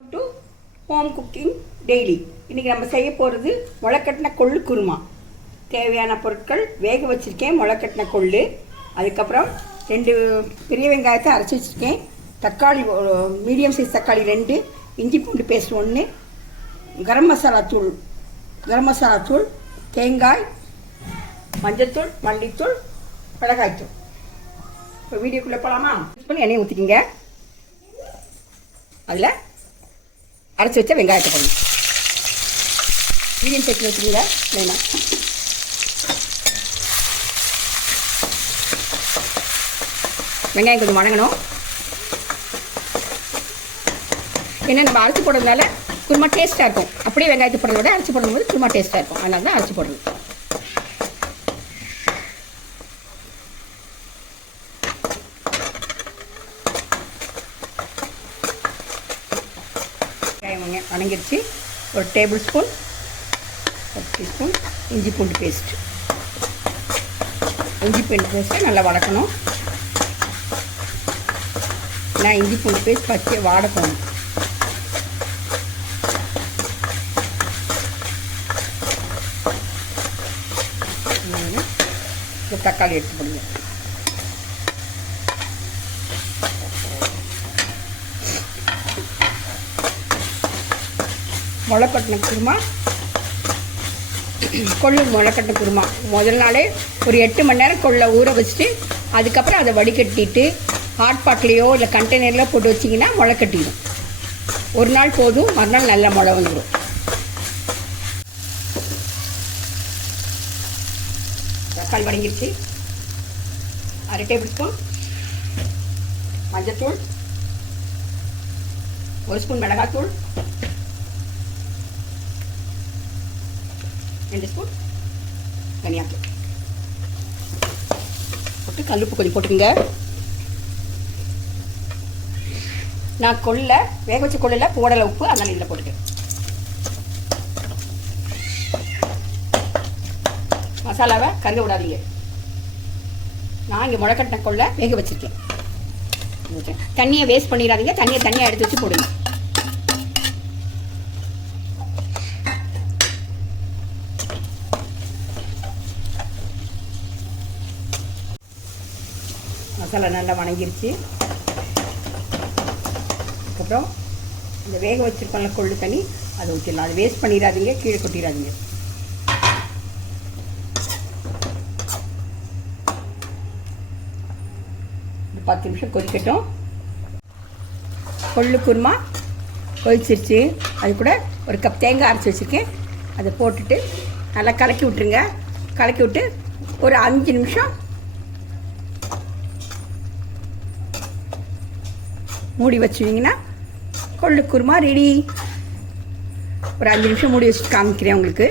To home cooking daily இன்றைக்கி நம்ம செய்ய போகிறது முளைக்கட்டின கொள்ளு குருமா. தேவையான பொருட்கள் வேக வச்சுருக்கேன் முளைக்கட்டின கொள்ளு. அதுக்கப்புறம் ரெண்டு பெரிய வெங்காயத்தை அரைச்சி வச்சுருக்கேன். தக்காளி மீடியம் சைஸ் தக்காளி ரெண்டு இஞ்சி பூண்டு பேஸ்ட் ஒன்று கரம் மசாலா தூள் கரம் மசாலா தூள் தேங்காய் மஞ்சத்தூள் மல்லித்தூள் மிளகாய்த்தூள் இப்போ வீடியோக்குள்ளே போகலாமா எண்ணெய் ஊற்றிக்கிங்க அதில் அரைச்சி வச்ச வெங்காயத்தை போடணும். மீடியம் சைஸில் வச்சுருங்க வேணாம். வெங்காயம் கொஞ்சம் வணங்கணும் ஏன்னா நம்ம அரைச்சி போடுறதுனால குருமா டேஸ்ட்டாக இருக்கும். அப்படியே வெங்காயத்தை போடுறத விட அரைச்சி போடும்போது குருமா டேஸ்ட்டாக இருக்கும். அதனால தான் அரைச்சி போடணும் வெங்காயம் ஒரு டேபிள் ஸ்பூன் ஒரு டீஸ்பூன் இஞ்சி பூண்டு பேஸ்ட் இஞ்சி பூண்டு பேஸ்ட்டை நல்லா வளர்க்கணும் நான் இஞ்சி பூண்டு பேஸ்ட் பச்சை வாட போகணும் தக்காளி எடுத்து போடுங்க முளைக்கட்டின குருமா. கொள்ளு முளைக்கட்டின குருமா. முதல் நாளே ஒரு எட்டு மணி நேரம் கொள்ளை ஊற வச்சுட்டு அதுக்கப்புறம் அதை வடிகட்டிட்டு ஹாட் பாட்லேயோ இல்லை கண்டெய்னரில் போட்டு வச்சிங்கன்னா முளைக்கட்டிடும். ஒரு நாள் போதும் மறுநாள் நல்ல முளை வந்துடும் தக்காளி வடங்கிருச்சு அரை டேபிள் ஸ்பூன் மஞ்சத்தூள். ஒரு ஸ்பூன் மிளகாத்தூள். ரெண்டு ஸ்பூன் தனியாத்தூள். போட்டு கல்லுப்பு கொஞ்சம் போட்டுக்கோங்க. நான் கொள்ள வேக வச்ச கொள்ளல போடலை உப்பு அதனால் இதில் போட்டுக்கேன் மசாலாவை கருக விடாதீங்க. நான் இங்கே முளைக்கட்டின கொள்ள வேக வச்சுருக்கேன். தண்ணியை வேஸ்ட் பண்ணிடாதீங்க. தண்ணியை தனியாக எடுத்து வச்சு போடுங்க. மசாலா நல்லா வணங்கிருச்சு. அதுக்கப்புறம் இந்த வேக வச்சிருக்கோம்ல கொள்ளு தண்ணி அதை ஊற்றிடலாம் அதை வேஸ்ட் பண்ணிடாதீங்க கீழே கொட்டிடாதீங்க. பத்து நிமிஷம் கொதிக்கட்டும். கொள்ளு குருமா கொதிச்சிருச்சு. அது கூட ஒரு கப் தேங்காய் அரைச்சி வச்சுருக்கேன். அதை போட்டுட்டு நல்லா கலக்கி விட்ருங்க கலக்கி விட்டு ஒரு அஞ்சு நிமிஷம் மூடி வச்சுவிங்கன்னா கொள்ளு குருமா ரெடி ஒரு அஞ்சு நிமிஷம் மூடி வச்சுட்டு காமிக்கிறேன் உங்களுக்கு.